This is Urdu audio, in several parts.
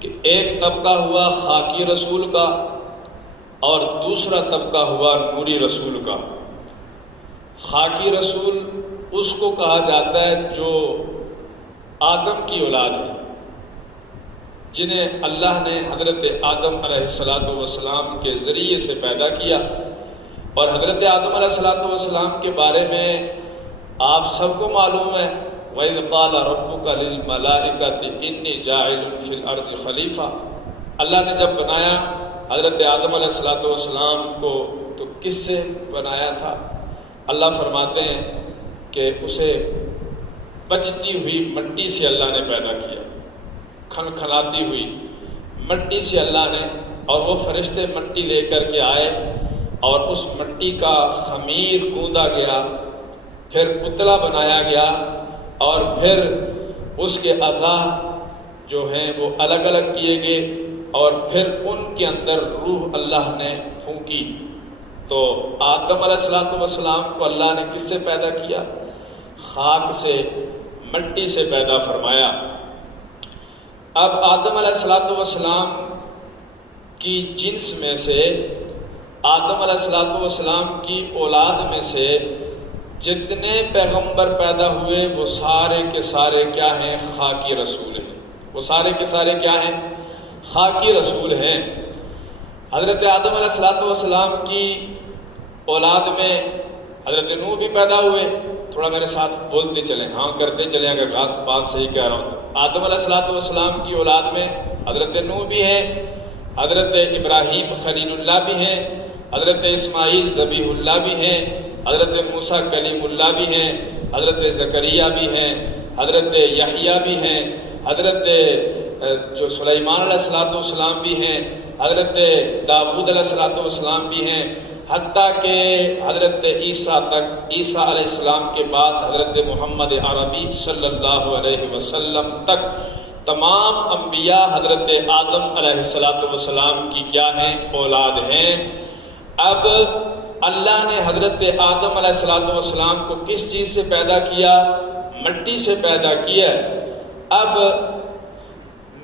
کہ ایک طبقہ ہوا خاکی رسول کا اور دوسرا طبقہ ہوا نوری رسول کا۔ خاکی رسول اس کو کہا جاتا ہے جو آدم کی اولاد ہے، جنہیں اللہ نے حضرت آدم علیہ السلام کے ذریعے سے پیدا کیا۔ اور حضرت آدم علیہ السلام کے بارے میں آپ سب کو معلوم ہے، وَإِذْ قَالَ رَبُّكَ لِلْمَلَائِكَةِ إِنِّي جَاعِلٌ فِي الْأَرْضِ خَلِيفَةً۔ اللہ نے جب بنایا حضرت آدم علیہ السلام کو تو کس سے بنایا تھا؟ اللہ فرماتے ہیں کہ اسے بچتی ہوئی مٹی سے اللہ نے پیدا کیا، کھنکھناتی ہوئی مٹی سے اللہ نے، اور وہ فرشتے مٹی لے کر کے آئے اور اس مٹی کا خمیر گوندا گیا، پھر پتلا بنایا گیا، اور پھر اس کے اعضاء جو ہیں وہ الگ الگ کیے گئے، اور پھر ان کے اندر روح اللہ نے پھونکی۔ تو آدم علیہ السلام کو اللہ نے کس سے پیدا کیا؟ خاک سے، مٹی سے پیدا فرمایا۔ اب آدم علیہ السلام کی جنس میں سے، آدم علیہ السلام کی اولاد میں سے جتنے پیغمبر پیدا ہوئے وہ سارے کے سارے کیا ہیں؟ خاکی رسول ہیں۔ وہ سارے کے سارے کیا ہیں؟ خاکی رسول ہیں۔ حضرت آدم علیہ السلام کی اولاد میں حضرت نوح بھی پیدا ہوئے۔ تھوڑا میرے ساتھ بولتے چلیں، ہاں کرتے چلیں اگر بات صحیح کہہ رہا ہوں تو۔ آدم علیہ السلام کی اولاد میں حضرت نوح بھی ہے، حضرت ابراہیم خلیل اللہ بھی ہیں، حضرت اسماعیل ذبیح اللہ بھی ہیں، حضرت موسیٰ کلیم اللہ بھی ہیں، حضرت زکریا بھی ہیں، حضرت یحییٰ بھی ہیں، حضرت جو سلیمان علیہ السلام بھی ہیں، حضرت داؤد علیہ السلام بھی ہیں، حتیٰ کہ حضرت عیسیٰ تک، عیسیٰ علیہ السلام کے بعد حضرت محمد عربی صلی اللہ علیہ وسلم تک تمام انبیاء حضرت آدم علیہ السلام کی کیا ہیں؟ اولاد ہیں۔ اب اللہ نے حضرت آدم علیہ السلام کو کس چیز سے پیدا کیا؟ مٹی سے پیدا کیا۔ اب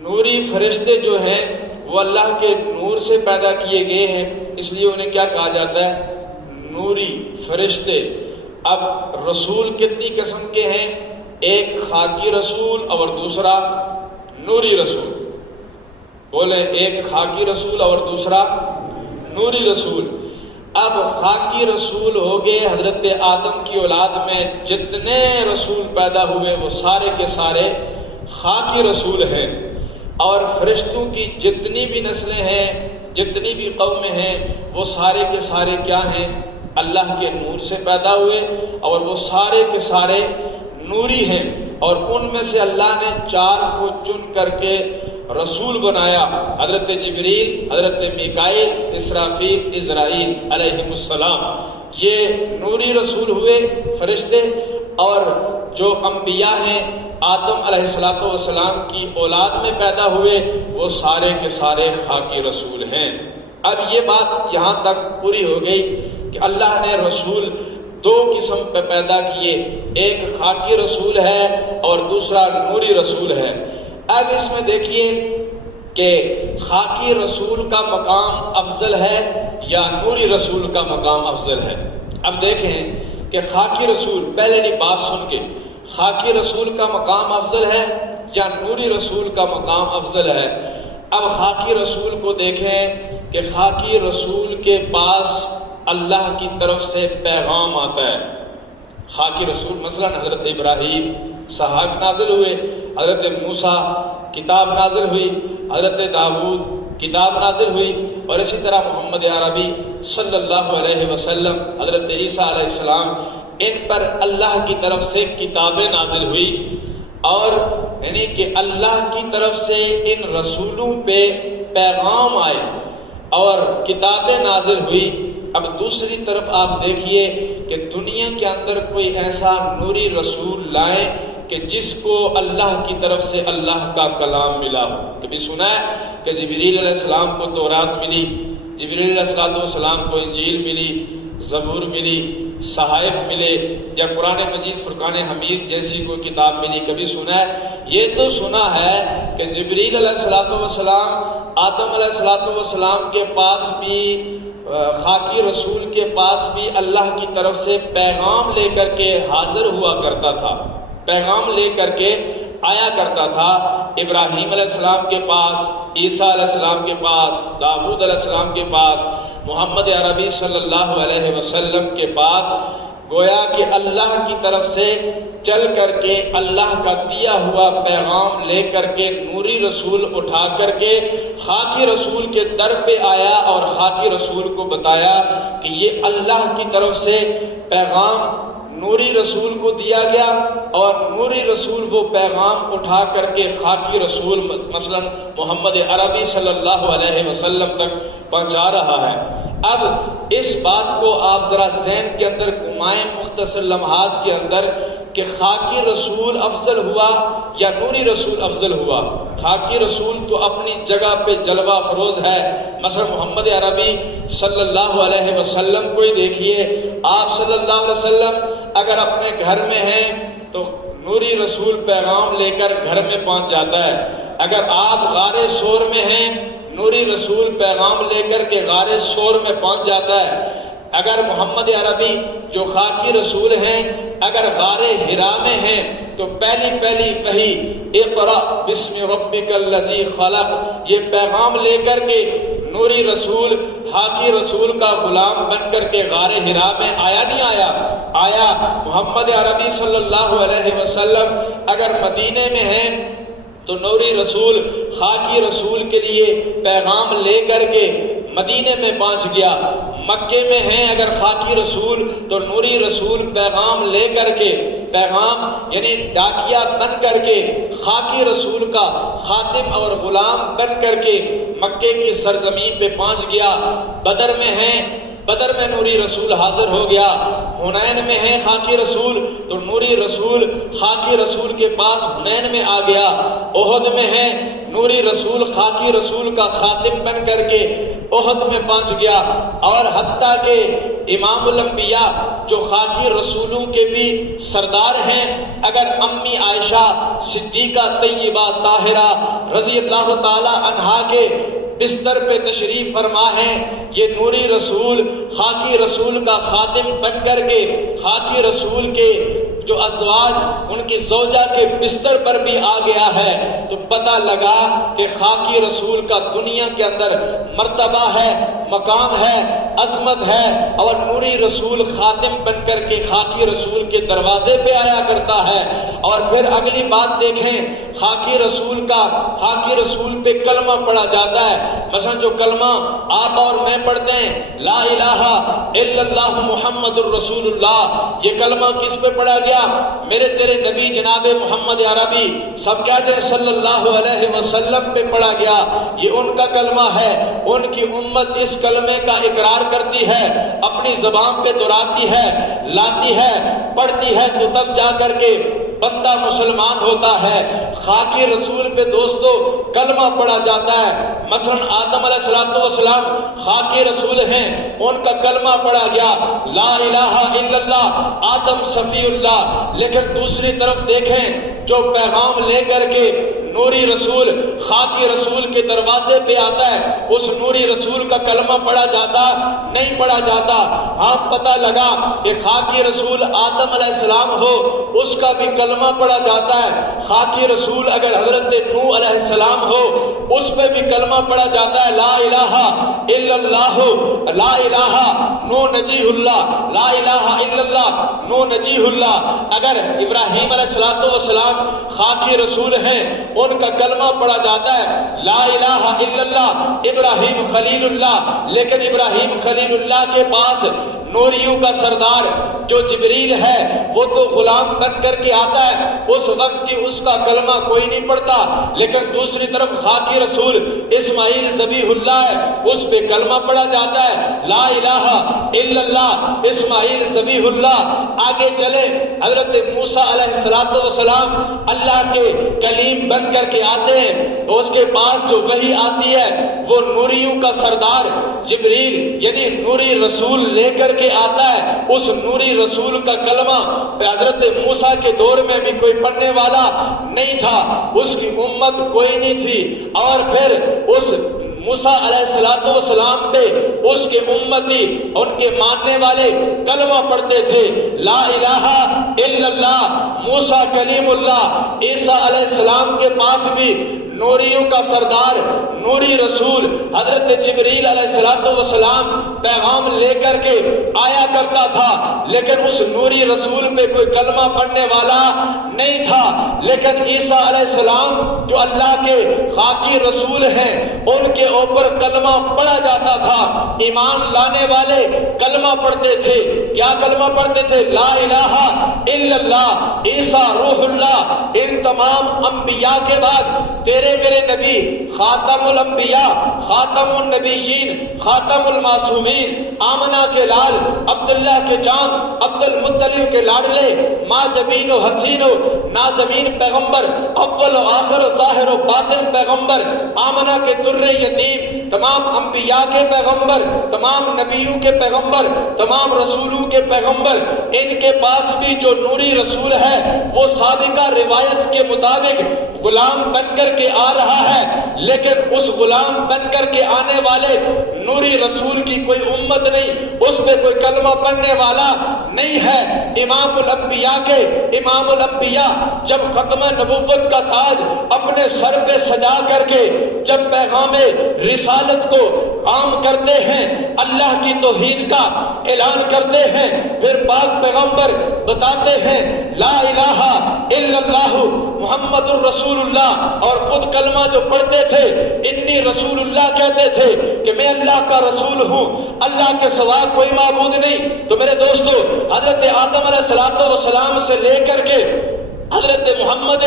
نوری فرشتے جو ہیں وہ اللہ کے نور سے پیدا کیے گئے ہیں، اس لیے انہیں کیا کہا جاتا ہے؟ نوری فرشتے۔ اب رسول کتنی قسم کے ہیں؟ ایک خاکی رسول اور دوسرا نوری رسول۔ بولے، ایک خاکی رسول اور دوسرا نوری رسول۔ اب خاکی رسول ہو گئے حضرت آدم کی اولاد میں جتنے رسول پیدا ہوئے وہ سارے کے سارے خاکی رسول ہیں، اور فرشتوں کی جتنی بھی نسلیں ہیں، جتنی بھی قومیں ہیں، وہ سارے کے سارے کیا ہیں؟ اللہ کے نور سے پیدا ہوئے، اور وہ سارے کے سارے نوری ہیں۔ اور ان میں سے اللہ نے 4 کو چن کر کے رسول بنایا، حضرت جبریل، حضرت میکائیل، اسرافیل، عزرائیل علیہ السلام۔ یہ نوری رسول ہوئے فرشتے، اور جو انبیاء ہیں آدم علیہ السلام کی اولاد میں پیدا ہوئے وہ سارے کے سارے خاکی رسول ہیں۔ اب یہ بات یہاں تک پوری ہو گئی کہ اللہ نے رسول 2 قسم پہ پیدا کیے، ایک خاکی رسول ہے اور دوسرا نوری رسول ہے۔ اب اس میں دیکھیے کہ خاکی رسول کا مقام افضل ہے یا نوری رسول کا مقام افضل ہے۔ اب دیکھیں کہ خاکی رسول، پہلے نہیں بات سن کے، خاکی رسول کا مقام افضل ہے یا نوری رسول کا مقام افضل ہے؟ اب خاکی رسول کو دیکھیں کہ خاکی رسول کے پاس اللہ کی طرف سے پیغام آتا ہے۔ خاکی رسول مثلا حضرت ابراہیم صحائف نازل ہوئے، حضرت موسیٰ کتاب نازل ہوئی، حضرت داؤد کتاب نازل ہوئی، اور اسی طرح محمد عربی صلی اللہ علیہ وسلم، حضرت عیسیٰ علیہ السلام، ان پر اللہ کی طرف سے کتابیں نازل ہوئی، اور یعنی کہ اللہ کی طرف سے ان رسولوں پہ پیغام آئے اور کتابیں نازل ہوئی۔ اب دوسری طرف آپ دیکھیے کہ دنیا کے اندر کوئی ایسا نوری رسول لائے کہ جس کو اللہ کی طرف سے اللہ کا کلام ملا ہو۔ کبھی سنا ہے کہ جبریل علیہ السلام کو تورات ملی، جبریل علیہ السلام کو انجیل ملی، زبور ملی، صحائف ملے یا قرآن مجید فرقان حمید جیسی کوئی کتاب ملی، کبھی سنا ہے؟ یہ تو سنا ہے کہ جبریل علیہ الصلوۃ والسلام آدم علیہ الصلوۃ والسلام کے پاس بھی، خاکی رسول کے پاس بھی اللہ کی طرف سے پیغام لے کر کے حاضر ہوا کرتا تھا، پیغام لے کر کے آیا کرتا تھا۔ ابراہیم علیہ السلام کے پاس، عیسیٰ علیہ السلام کے پاس، داؤد علیہ السلام کے پاس، محمد عربی صلی اللہ علیہ وسلم کے پاس، گویا کہ اللہ کی طرف سے چل کر کے اللہ کا دیا ہوا پیغام لے کر کے نوری رسول اٹھا کر کے خاکی رسول کے در پہ آیا اور خاکی رسول کو بتایا کہ یہ اللہ کی طرف سے پیغام نوری رسول کو دیا گیا، اور نوری رسول وہ پیغام اٹھا کر کے خاکی رسول مثلا محمد عربی صلی اللہ علیہ وسلم تک پہنچا رہا ہے۔ اب اس بات کو آپ ذرا ذہن کے اندر گھمائیں مختصر لمحات کے اندر کہ خاکی رسول افضل ہوا یا نوری رسول افضل ہوا؟ خاکی رسول تو اپنی جگہ پہ جلوہ فروز ہے، مثلا محمد عربی صلی اللہ علیہ وسلم کو ہی دیکھیے، آپ صلی اللہ علیہ وسلم اگر اپنے گھر میں ہیں تو نوری رسول پیغام لے کر گھر میں پہنچ جاتا ہے، اگر آپ غار سور میں ہیں نوری رسول پیغام لے کر کے غار سور میں پہنچ جاتا ہے، اگر محمد عربی جو خاکی رسول ہیں اگر غار حرا میں ہیں تو پہلی وحی اقرأ بسم ربک الذی خلق، یہ پیغام لے کر کے نوری رسول خاکی رسول کا غلام بن کر کے غار حرا میں آیا نہیں آیا؟ آیا۔ محمد عربی صلی اللہ علیہ وسلم اگر مدینے میں ہیں تو نوری رسول خاکی رسول کے لیے پیغام لے کر کے مدینے میں پہنچ گیا، مکے میں ہیں اگر خاکی رسول تو نوری رسول پیغام لے کر کے، پیغام یعنی ڈاکیا بن کر کے خاکی رسول کا خاتم اور غلام بن کر کے مکے کی سرزمین پہ پہنچ گیا۔ بدر میں ہیں، بدر میں نوری رسول حاضر ہو گیا، حنین میں ہیں خاکی رسول تو نوری رسول خاکی رسول کے پاس حنین میں آ گیا، احد میں ہیں نوری رسول خاکی رسول کا خاتم بن کر کے احد میں پہنچ گیا، اور حتیٰ کہ امام الانبیاء جو خاکی رسولوں کے بھی سردار ہیں، اگر امی عائشہ صدیقہ طیبہ طاہرہ رضی اللہ تعالی عنہا کے بستر پہ تشریف فرما ہیں، یہ نوری رسول خاکی رسول کا خاتم بن کر کے خاکی رسول کے جو ازواج ان کی زوجہ کے بستر پر بھی آ گیا ہے، تو پتہ لگا کہ خاکی رسول کا دنیا کے اندر مرتبہ ہے، مقام ہے، عظمت ہے، اور نوری رسول خاتم بن کر کے خاکی رسول کے دروازے پہ آیا کرتا ہے۔ اور پھر اگلی بات دیکھیں، خاکی رسول کا خاکی رسول پہ کلمہ پڑھا جاتا ہے، مثلا جو کلمہ آپ اور میں پڑھتے ہیں لا الہ الا اللہ محمد الرسول اللہ، یہ کلمہ کس پہ پڑھا گیا؟ میرے تیرے نبی جناب محمد عربی سب کہتے ہیں صلی اللہ علیہ وسلم پہ پڑھا گیا، یہ ان کا کلمہ ہے، ان کی امت اس کلمے کا اقرار کرتی ہے، اپنی زبان پہ دہراتی ہے، لاتی ہے، پڑھتی ہے، تو تب جا کر کے بندہ مسلمان ہوتا ہے۔ خاکی رسول پہ دوستو کلمہ پڑھا جاتا ہے، مثلا آدم علیہ السلام خاکی رسول ہیں، ان کا کلمہ پڑھا گیا لا الہ الا اللہ، آدم صفی اللہ، لیکن دوسری طرف دیکھیں جو پیغام لے کر کے نوری رسول خاکی رسول کے دروازے پہ آتا ہے، اس نوری رسول کا کلمہ پڑھا جاتا نہیں پڑھا جاتا؟ ہاں پتہ لگا کہ خاکی رسول آدم علیہ السلام ہو اس کا بھی کلمہ پڑھا جاتا ہے، خاکی رسول اگر حضرت نوح علیہ السلام ہو اس پہ بھی کلمہ پڑھا جاتا ہے لا الہ الا اللہ، لا الہ نو نجیہ اللہ، لا الہ الا اللہ نو نجیہ اللہ۔ اگر ابراہیم علیہ السلام خاکی رسول ہیں ان کا کلمہ پڑھا جاتا ہے لا الہ الا اللہ ابراہیم خلیل اللہ، لیکن ابراہیم خلیل اللہ کے پاس نوریوں کا سردار جو جبریل ہے وہ تو غلام بن کر کے آتا ہے، اس وقت کی اس کا کلمہ کوئی نہیں پڑھتا، لیکن دوسری طرف خاکی رسول اسماعیل ذبیح اللہ ہے، اس پہ کلمہ پڑھا جاتا ہے لا الہ الا اللہ اسماعیل ذبیح اللہ۔ آگے چلے حضرت موسیٰ علیہ السلام اللہ کے کلیم بن کر کے آتے ہیں، اس کے پاس جو وحی آتی ہے وہ نوریوں کا سردار جبریل یعنی نوری رسول لے کر کے کے آتا ہے، اس نوری رسول کا کلمہ حضرت موسیٰ کے دور میں بھی کوئی پڑھنے والا نہیں تھا، اس کی امت کوئی نہیں تھی، اور پھر اس موسیٰ علیہ السلام پہ اس کے امتی، ان کے ماننے والے کلمہ پڑھتے تھے، لا الہ الا اللہ، موسیٰ کلیم اللہ۔ عیسیٰ علیہ السلام کے پاس بھی نوریوں کا سردار، نوری رسول حضرت جبریل علیہ السلام پیغام لے کر کے آیا کرتا تھا، لیکن اس نوری رسول پہ کوئی کلمہ پڑھنے والا نہیں تھا۔ لیکن عیسیٰ علیہ السلام جو اللہ کے خاکی رسول ہیں، ان کے اوپر کلمہ پڑھا جاتا تھا۔ ایمان لانے والے کلمہ پڑھتے تھے، کیا کلمہ پڑھتے تھے؟ لا الہ الا اللہ، عیسیٰ روح اللہ۔ ان تمام انبیاء کے بعد تیرے میرے نبی خاتم الانبیاء، خاتم النبیین، خاتم المعصومین، آمنہ کے لال، عبداللہ کے چاند، عبد المطلب کے لاڈلے، ماں جبین و حسین و نازمین پیغمبر، اول و آخر و ظاہر و باطن پیغمبر، آمنہ کے در یتیم، تمام انبیاء کے پیغمبر، تمام نبیوں کے پیغمبر، تمام رسولوں کے پیغمبر، ان کے پاس بھی جو نوری رسول ہے وہ سابقہ روایت کے مطابق غلام بن کر کے آ رہا ہے، لیکن اس غلام بن کر کے آنے والے نوری رسول کی کوئی امت نہیں، اس پہ کوئی کلمہ پڑھنے والا نہیں ہے۔ امام الانبیاء کے امام الانبیاء جب ختم نبوت کا تاج اپنے سر پہ سجا کر کے جب پیغام رسالت کو عام کرتے ہیں، اللہ کی توحید کا اعلان کرتے ہیں، پھر پاک پیغمبر بتاتے ہیں لا الہ الا اللہ محمد الرسول اللہ، اور خود کلمہ جو پڑھتے تھے انی رسول اللہ کہتے تھے کہ میں اللہ کا رسول ہوں، اللہ کے سوا کوئی معبود نہیں۔ تو میرے دوستو، حضرت آدم علیہ السلام سے لے کر کے حضرت محمد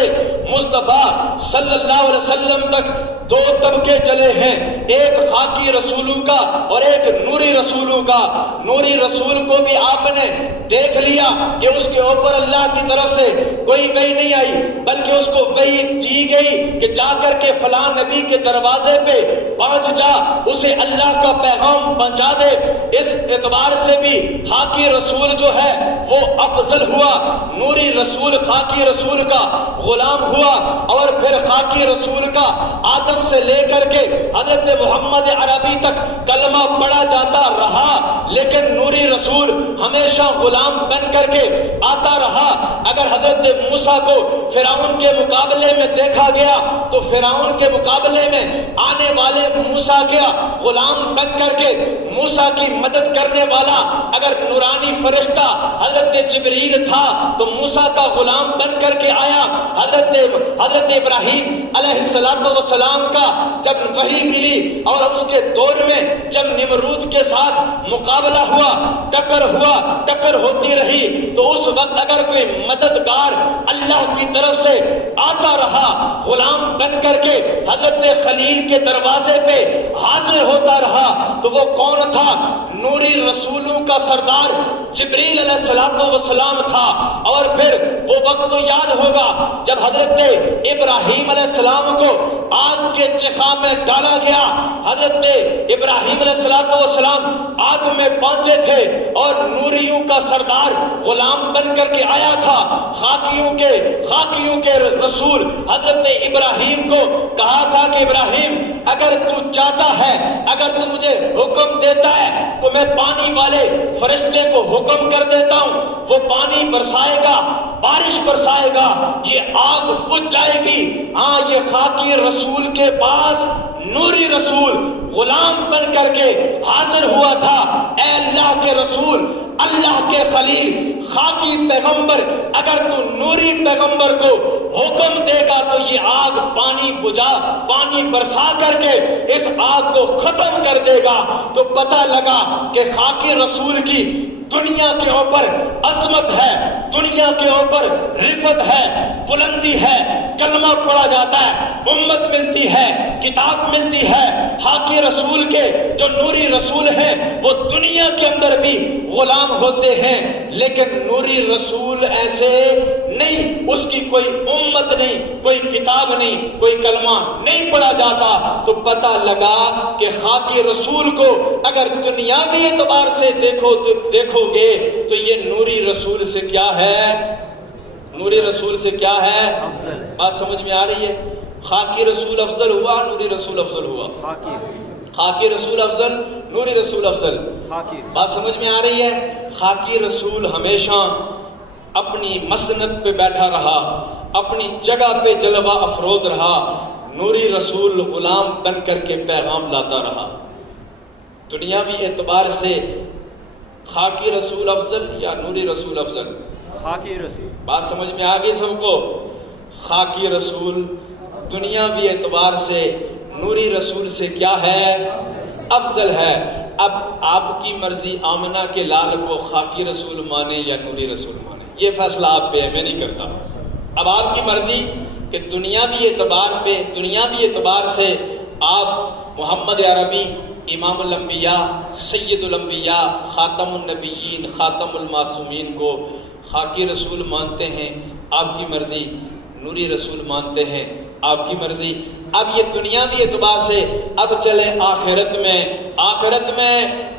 مصطفیٰ صلی اللہ علیہ وسلم تک دو طبقے چلے ہیں، ایک خاکی رسولوں کا اور ایک نوری رسولوں کا۔ نوری رسول کو بھی آپ نے دیکھ لیا کہ اس کے اوپر اللہ کی طرف سے کوئی وحی نہیں آئی، بلکہ اس کو وحی دی گئی کہ جا کر کے فلاں نبی کے دروازے پہ پہنچ جا، اسے اللہ کا پیغام پہنچا دے۔ اس اعتبار سے بھی خاکی رسول جو ہے وہ افضل ہوا، نوری رسول خاکی رسول کا غلام ہوا، اور پھر خاکی رسول کا آدم سے لے کر کے حضرت محمد عربی تک کلمہ پڑھا جاتا رہا، لیکن نوری رسول ہمیشہ غلام بن کر کے آتا رہا۔ اگر حضرت موسیٰ کو فرعون کے مقابلے میں دیکھا گیا تو فرعون کے مقابلے میں آنے والے موسیٰ کیا غلام بن کر کے موسیٰ کی مدد کرنے والا اگر نورانی فرشتہ حضرت جبریل تھا تو موسیٰ کا غلام بن کر کے آیا۔ حضرت ابراہیم علیہ السلام کا جب وحی ملی اور اس کے دور میں جب نمرود کے ساتھ مقابلہ ہوا، ٹکر ہوتی رہی، تو اس وقت اگر کوئی مددگار اللہ کی طرف سے آتا رہا غلام بن کر کے حضرت خلیل کے دروازے پہ حاضر ہوتا رہا، تو وہ کون تھا؟ نوری رسولوں کا سردار جبریل علیہ السلام تھا۔ اور پھر وہ وقت تو یاد ہوگا جب حضرت ابراہیم علیہ السلام کو آگ کے چخا میں ڈالا گیا، حضرت ابراہیم علیہ السلام آگ میں پہنچے تھے اور نوریوں کا سردار غلام بن کر کے آیا تھا۔ خاکیوں کے رسول حضرت ابراہیم کو کہا تھا کہ ابراہیم اگر تو چاہتا ہے، اگر تو مجھے حکم دیتا ہے تو میں پانی والے فرشتے کو حکم کر دیتا ہوں، وہ پانی برسائے گا، بارش برسائے گا، یہ آگ بجھ جائے گی۔ ہاں، یہ خاکی رسول کے پاس نوری رسول غلام بن کر کے حاضر ہوا تھا۔ اے اللہ کے رسول، اللہ کے خلیل، خاکی پیغمبر، اگر تو نوری پیغمبر کو حکم دے گا تو یہ آگ پانی برسا کر کے اس آگ کو ختم کر دے گا۔ تو پتہ لگا کہ خاکی رسول کی دنیا کے اوپر عظمت ہے، دنیا کے اوپر رفت ہے، بلندی ہے، کلمہ پڑھا جاتا ہے، امت ملتی ہے، کتاب ملتی ہے۔ خاکی رسول کے جو نوری رسول ہیں وہ دنیا کے اندر بھی غلام ہوتے ہیں، لیکن نوری رسول ایسے نہیں اس کی کوئی امت نہیں، کوئی کتاب نہیں، کوئی کلمہ نہیں پڑھا جاتا، تو پتہ لگا کہ خاکی رسول کو اگر دنیاوی اعتبار سے دیکھو گے تو یہ نوری رسول سے کیا ہے؟ نوری رسول سے کیا ہے؟ بات سمجھ میں آ رہی ہے؟ خاکی رسول افضل ہوا، نوری رسول افضل ہوا؟ خاکی رسول افضل، نوری رسول افضل؟ بات سمجھ میں آ رہی ہے؟ خاکی رسول ہمیشہ اپنی مسند پہ بیٹھا رہا، اپنی جگہ پہ جلوہ افروز رہا، نوری رسول غلام بن کر کے پیغام لاتا رہا۔ دنیاوی اعتبار سے خاکی رسول افضل یا نوری رسول افضل؟ خاکی رسول۔ بات سمجھ میں آ گئی سب کو؟ خاکی رسول دنیاوی اعتبار سے نوری رسول سے کیا ہے؟ افضل ہے۔ اب آپ کی مرضی آمنہ کے لال کو خاکی رسول مانے یا نوری رسول مانے، یہ فیصلہ آپ پہ ہے، میں نہیں کرتا۔ اب آپ کی مرضی کہ دنیاوی اعتبار سے آپ محمد عربی امام الانبیاء، سید الانبیاء، خاتم النبیین، خاتم المعصومین کو خاکی رسول مانتے ہیں، آپ کی مرضی نوری رسول مانتے ہیں، آپ کی مرضی۔ اب یہ دنیاوی اعتبار سے، اب چلے آخرت میں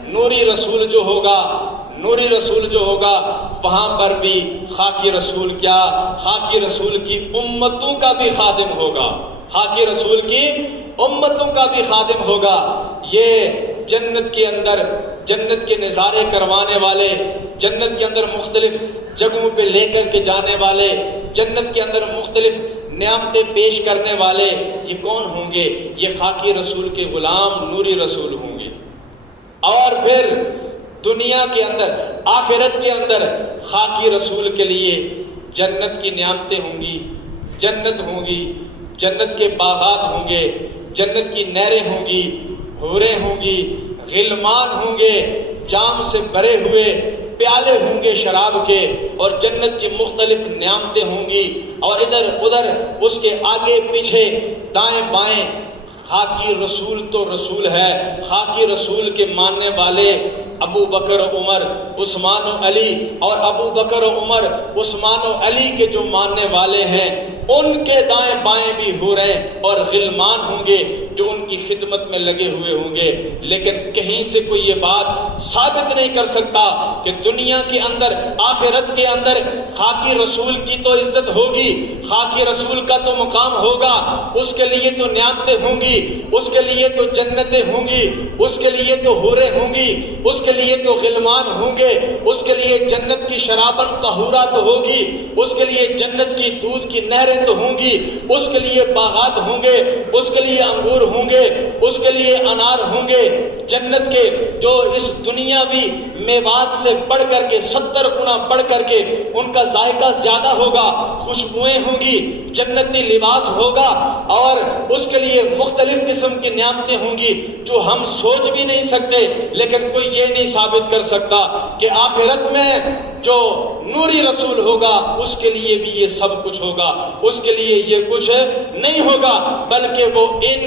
نوری رسول جو ہوگا وہاں پر بھی خاکی رسول کیا؟ خاکی رسول کی امتوں کا بھی خادم ہوگا، خاکی رسول کی امتوں کا بھی خادم ہوگا۔ یہ جنت کے اندر جنت کے نظارے کروانے والے، جنت کے اندر مختلف جگہوں پہ لے کر کے جانے والے، جنت کے اندر مختلف نعمتیں پیش کرنے والے، یہ کون ہوں گے؟ یہ خاکی رسول کے غلام نوری رسول ہوں گے۔ اور پھر دنیا کے اندر، آخرت کے اندر خاکی رسول کے لیے جنت کی نعمتیں ہوں گی، جنت ہوں گی، جنت کے باغات ہوں گے، جنت کی نہریں ہوں گی، حوریں ہوں گی، غلمان ہوں گے، جام سے بھرے ہوئے پیالے ہوں گے شراب کے، اور جنت کی مختلف نعمتیں ہوں گی، اور ادھر ادھر اس کے آگے پیچھے دائیں بائیں خاکی رسول تو رسول ہے۔ خاکی رسول کے ماننے والے ابو بکر عمر عثمان و علی، اور ابو بکر و عمر عثمان و علی کے جو ماننے والے ہیں ان کے دائیں بائیں بھی حوریں اور غلمان ہوں گے جو ان کی خدمت میں لگے ہوئے ہوں گے۔ لیکن کہیں سے کوئی یہ بات ثابت نہیں کر سکتا کہ دنیا کے اندر، آخرت کے اندر خاکی رسول کی تو عزت ہوگی، خاکی رسول کا تو مقام ہوگا، اس کے لیے تو نعمتیں ہوں گی، اس کے لیے تو جنتیں ہوں گی، اس کے لیے تو حوریں ہوں گی، اس کے لیے تو غلمان ہوں گے، اس کے لیے جنت کی شرابن طہورہ تو ہوگی، اس کے لیے جنت کی دودھ کی نہریں تو ہوں گی، اس کے لیے باغات ہوں گے، اس کے لیے انگور ہوں گے، اس کے لیے انار ہوں گے۔ جنت کے جو اس دنیاوی میوات سے بڑھ کر کے 70 گنا بڑھ کر کے ان کا ذائقہ زیادہ ہوگا، خوشبوئیں ہوں گی، جنتی لباس ہوگا، اور اس کے لیے مختلف قسم کی نعمتیں ہوں گی جو ہم سوچ بھی نہیں سکتے۔ لیکن کوئی یہ نہیں ثابت کر سکتا کہ آخرت میں جو نوری رسول ہوگا اس کے لیے بھی یہ سب کچھ ہوگا، اس کے لیے یہ کچھ نہیں ہوگا، بلکہ وہ ان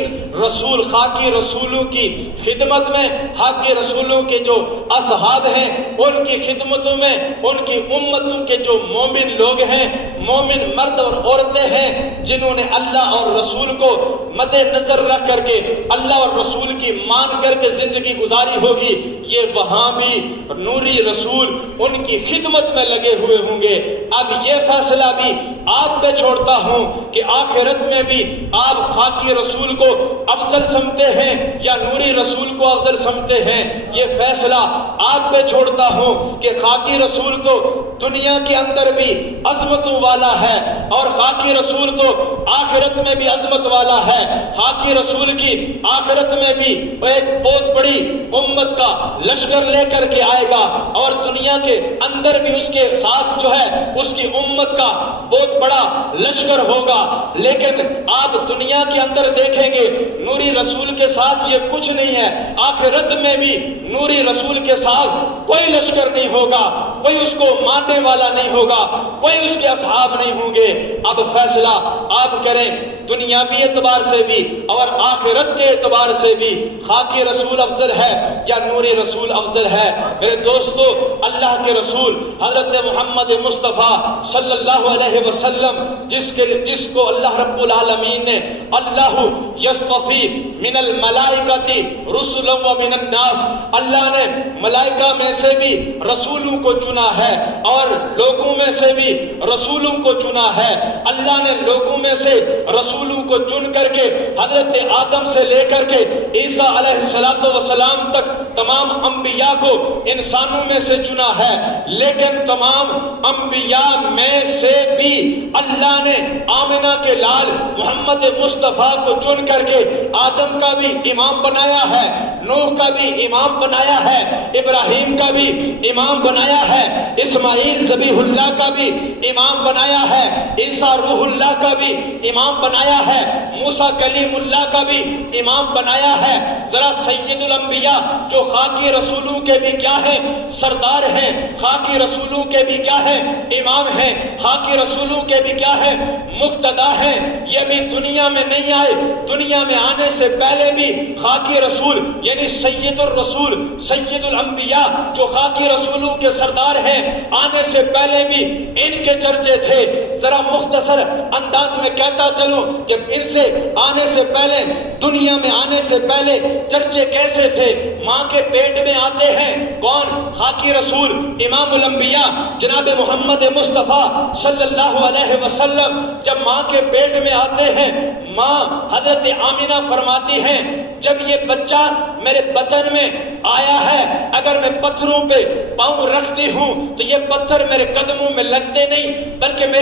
رسول، خاکی رسولوں کی خدمت میں، خاکی رسولوں کے جو اصحاب ہیں ان کی خدمتوں میں، ان کی امتوں کے جو مومن لوگ ہیں، مومن مرد اور عورتیں ہیں جنہوں نے اللہ اور رسول کو مد نظر رکھ کر کے اللہ اور رسول کی مان کر کے زندگی گزاری ہوگی، یہ وہاں بھی نوری رسول ان کی خدمت میں لگے ہوئے ہوں گے۔ اب یہ فیصلہ بھی آپ پہ چھوڑتا ہوں کہ آخرت میں بھی آپ خاکی رسول کو افضل سمجھتے ہیں یا نوری رسول کو افضل سمجھتے ہیں، یہ فیصلہ آپ پہ چھوڑتا ہوں کہ خاکی رسول تو دنیا کے اندر بھی عظمتوں والا ہے اور خاکی رسول تو آخرت میں بھی عظمت والا ہے۔ خاکی رسول کی آخرت میں بھی ایک بہت بڑی امت کا لشکر لے کر کے آئے گا، اور دنیا کے اندر بھی اس کے ساتھ جو ہے اس کی امت کا بہت بڑا لشکر ہوگا۔ لیکن آپ دنیا کے اندر دیکھیں گے نوری رسول کے ساتھ یہ کچھ نہیں ہے، آخرت میں بھی نوری رسول کے ساتھ کوئی لشکر نہیں ہوگا۔ کوئی اس کو ماننے والا نہیں ہوگا، کوئی اس کے اصحاب نہیں ہوں گے۔ اب فیصلہ آپ کریں، دنیاوی اعتبار سے بھی اور آخرت کے اعتبار سے بھی خاکی رسول افضل ہے یا نور رسول افضل ہے؟ میرے دوستو، اللہ کے رسول حضرت محمد مصطفیٰ صلی اللہ علیہ وسلم جس کو اللہ رب العالمین نے اللہ یصطفی من الملائکۃ رسلا ومن الناس، اللہ نے ملائکہ میں سے بھی رسولوں کو چنا ہے اور لوگوں میں سے بھی رسولوں کو چنا ہے۔ اللہ نے لوگوں میں سے رسولوں کو چن کر کے حضرت آدم سے لے کر کے عیسیٰ علیہ السلام تک تمام انبیاء کو انسانوں میں سے چنا ہے، لیکن تمام انبیاء میں سے بھی اللہ نے آمنہ کے لال محمد مصطفیٰ کو چن کر کے آدم کا بھی امام بنایا ہے، نوح کا بھی امام بنایا ہے، ابراہیم کا بھی امام بنایا ہے، اسماعیل ذبیح اللہ کا بھی امام بنایا ہے، عیسیٰ روح اللہ کا بھی امام بنایا ہے، موسیٰ کلیم اللہ کا بھی امام بنایا ہے۔ ذرا سید الانبیاء جو خاکی رسولوں کے بھی کیا ہیں؟ سردار ہیں۔ خاکی رسولوں کے بھی کیا ہیں؟ امام ہیں۔ خاکی رسولوں کے بھی کیا ہیں؟ مقتدا ہیں۔ یہ بھی دنیا میں نہیں آئے، دنیا میں آنے سے پہلے بھی خاکی رسول یعنی سید الرسول سید الانبیاء جو خاکی رسولوں کے سردار ہیں، آنے سے پہلے بھی ان کے چرچے تھے۔ ذرا مختصر انداز میں کہتا چلوں کہ ان سے آنے سے پہلے، دنیا میں آنے سے پہلے چرچے کیسے تھے؟ ماں کے پیٹ میں آتے ہیں کون؟ خاکی رسول امام الانبیاء جناب محمد مصطفیٰ صلی اللہ علیہ وسلم۔ جب ماں کے پیٹ میں آتے ہیں، ماں حضرت آمنہ فرماتی ہیں جب یہ بچہ میرے بدن میں آیا ہے، اگر میں پتھروں پہ پاؤں رکھتی ہوں تو یہ پتھر میرے قدموں میں لگتے نہیں، بلکہ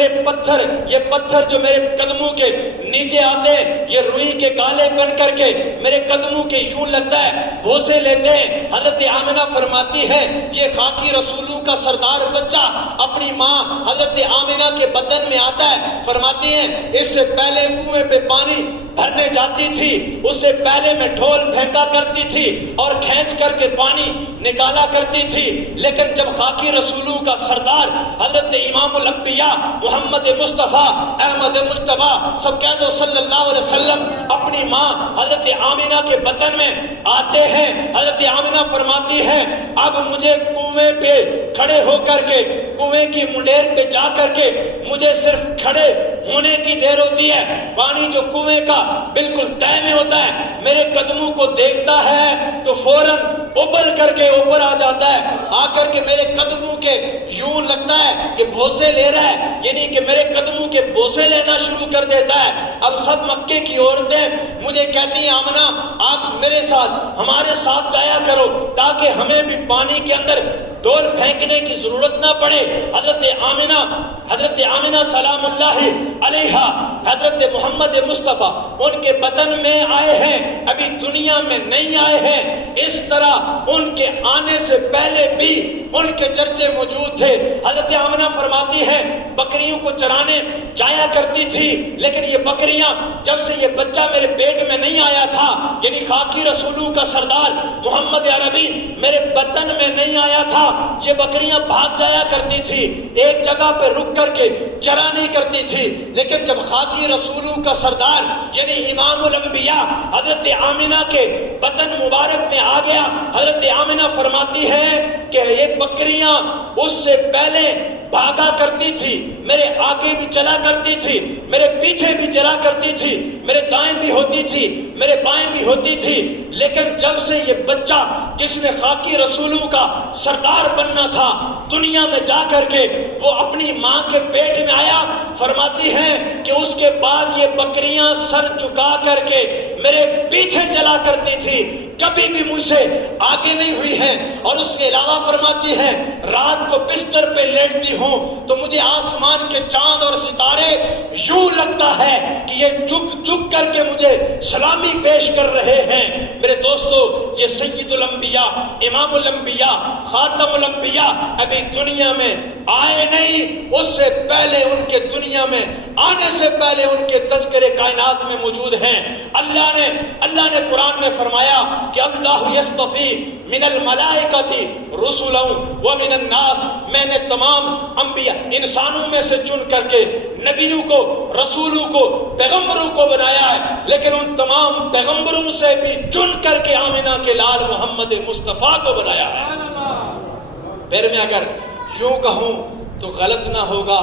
یہ پتھر جو میرے قدموں کے نیچے آتے ہیں، یہ روئی کے گالے بن کر کے میرے قدموں کے یوں لگتا ہے، بوسے لیتے ہیں۔ حضرت آمنہ فرماتی ہے یہ خاکی رسولوں کا سردار بچہ اپنی ماں حضرت آمنہ کے بدن میں آتا ہے، فرماتی ہیں اس سے پہلے کنویں پہ پانی بھرنے جاتی تھی، اس سے پہلے میں ڈھول پھینکا کرتی تھی اور کھینچ کر کے پانی نکالا کرتی تھی، لیکن جب خاکی رسولوں کا سردار حضرت امام الانبیاء محمد مصطفیٰ احمد مصطفیٰ سب کہہ دو صلی اللہ علیہ وسلم اپنی ماں حضرت آمنہ کے بدن میں آتے ہیں، حضرت آمنہ فرماتی ہے اب مجھے کنویں پہ کھڑے ہو کر کے، کنویں کی منڈیر پہ جا کر کے مجھے صرف کھڑے ہونے کی دیر ہوتی ہے، پانی جو کنویں کا بالکل تہہ میں ہوتا ہے میرے قدموں کو دیکھتا ہے تو فوراً ابل کر کے اوپر آ جاتا ہے، آ کر کے میرے قدموں کے یوں لگتا ہے کہ بوسے لے رہا ہے، یعنی کہ میرے قدموں کے بوسے لینا شروع کر دیتا ہے۔ اب سب مکے کی عورتیں مجھے کہتی ہیں آمنہ آپ میرے ساتھ ہمارے ساتھ جایا کرو تاکہ ہمیں بھی پانی کے اندر ڈول پھینکنے کی ضرورت نہ پڑے۔ حضرت آمنہ سلام اللہ علیہا حضرت محمد مصطفیٰ ان کے بدن میں آئے ہیں، ابھی دنیا میں نہیں آئے ہیں، اس طرح ان کے آنے سے پہلے بھی ان کے چرچے موجود تھے۔ حضرت آمنہ فرماتی ہے بکریوں کو چرانے جایا کرتی تھی، لیکن یہ بکریاں جب سے یہ بچہ میرے پیٹ میں نہیں آیا تھا، یعنی خاکی رسولوں کا سردار محمد عربی میرے بدن میں نہیں آیا تھا، یہ بکریاں بھاگ جایا کرتی تھی، ایک جگہ پہ رک کر کے چرا نہیں کرتی تھی، لیکن جب خاکی رسولوں کا سردار یعنی امام الانبیاء حضرت آمنہ کے بدن مبارک میں آ گیا، حضرت آمنہ فرماتی ہے کہ یہ بکریاں اس سے پہلے بھاگا کرتی تھی، میرے آگے بھی چلا کرتی تھی، میرے پیچھے بھی چلا کرتی تھی، میرے دائیں بھی ہوتی تھی، میرے بائیں بھی ہوتی تھی، لیکن جب سے یہ بچہ جس نے خاکی رسولوں کا سردار بننا تھا دنیا میں جا کر کے وہ اپنی ماں کے پیٹ میں آیا، فرماتی ہیں کہ اس کے بعد یہ بکریاں سر چکا کر کے میرے پیچھے چلا کرتی تھی، کبھی بھی مجھ سے آگے نہیں ہوئی ہیں۔ اور اس کے علاوہ فرماتی ہیں رات کو بستر پہ لیٹتی ہوں تو مجھے آسمان کے چاند اور ستارے یوں لگتا ہے کہ یہ جھک کر کے مجھے سلامی پیش کر رہے ہیں۔ میرے دوستو یہ سید الانبیاء امام الانبیاء خاتم الانبیاء ابھی دنیا میں آئے نہیں، اس سے پہلے ان کے دنیا میں آنے سے پہلے ان کے تذکرے کائنات میں موجود ہیں۔ اللہ نے قرآن میں فرمایا کہ اللہ یصطفی من الملائکۃ رسلا ومن الناس، میں نے تمام انبیاء انسانوں میں سے چن کر کے نبیوں کو، رسولوں کو، پیغمبروں کو بنایا ہے، لیکن ان تمام پیغمبروں سے بھی چن کر کے آمنہ کے لال محمد مصطفیٰ کو بنایا ہے۔ پھر میں اگر یوں کہوں تو غلط نہ ہوگا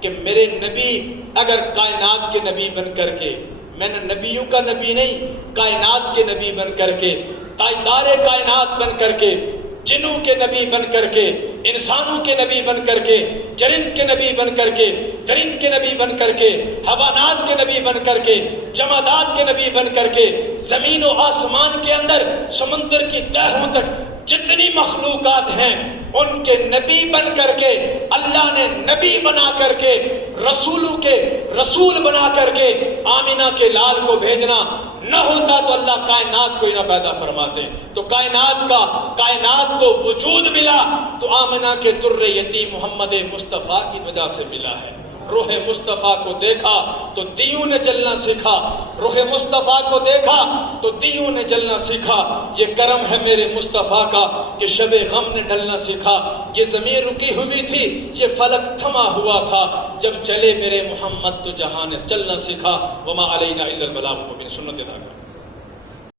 کہ میرے نبی اگر کائنات کے نبی بن کر کے، میں نے نبیوں کا نبی نہیں، کائنات کے نبی بن کر کے، تاجدار کائنات بن کر کے، جنوں کے نبی بن کر کے، انسانوں کے نبی بن کر کے، چرند کے نبی بن کر کے، فرند کے نبی بن کر کے، حیوانات کے نبی بن کر کے، جمادات کے نبی بن کر کے، زمین و آسمان کے اندر سمندر کی تہوں تک جتنی مخلوقات ہیں ان کے نبی بن کر کے، اللہ نے نبی بنا کر کے، رسولوں کے رسول بنا کر کے آمنہ کے لال کو بھیجنا نہ ہوتا تو اللہ کائنات کو ہی نہ پیدا فرماتے۔ تو کائنات کو وجود ملا تو آمنہ کے در یتیم محمد مصطفیٰ کی وجہ سے ملا ہے۔ روح مصطفیٰ کو دیکھا تو دیوں نے جلنا سیکھا، روح مصطفیٰ کو دیکھا تو دیوں نے جلنا سیکھا۔ یہ کرم ہے میرے مصطفیٰ کا کہ شب غم نے ڈلنا سیکھا۔ یہ زمین رکی ہوئی تھی، یہ فلک تھما ہوا تھا، جب چلے میرے محمد تو جہاں نے چلنا سیکھا۔ وما علینا الا البلاغ المبین۔ سنت ادا کر۔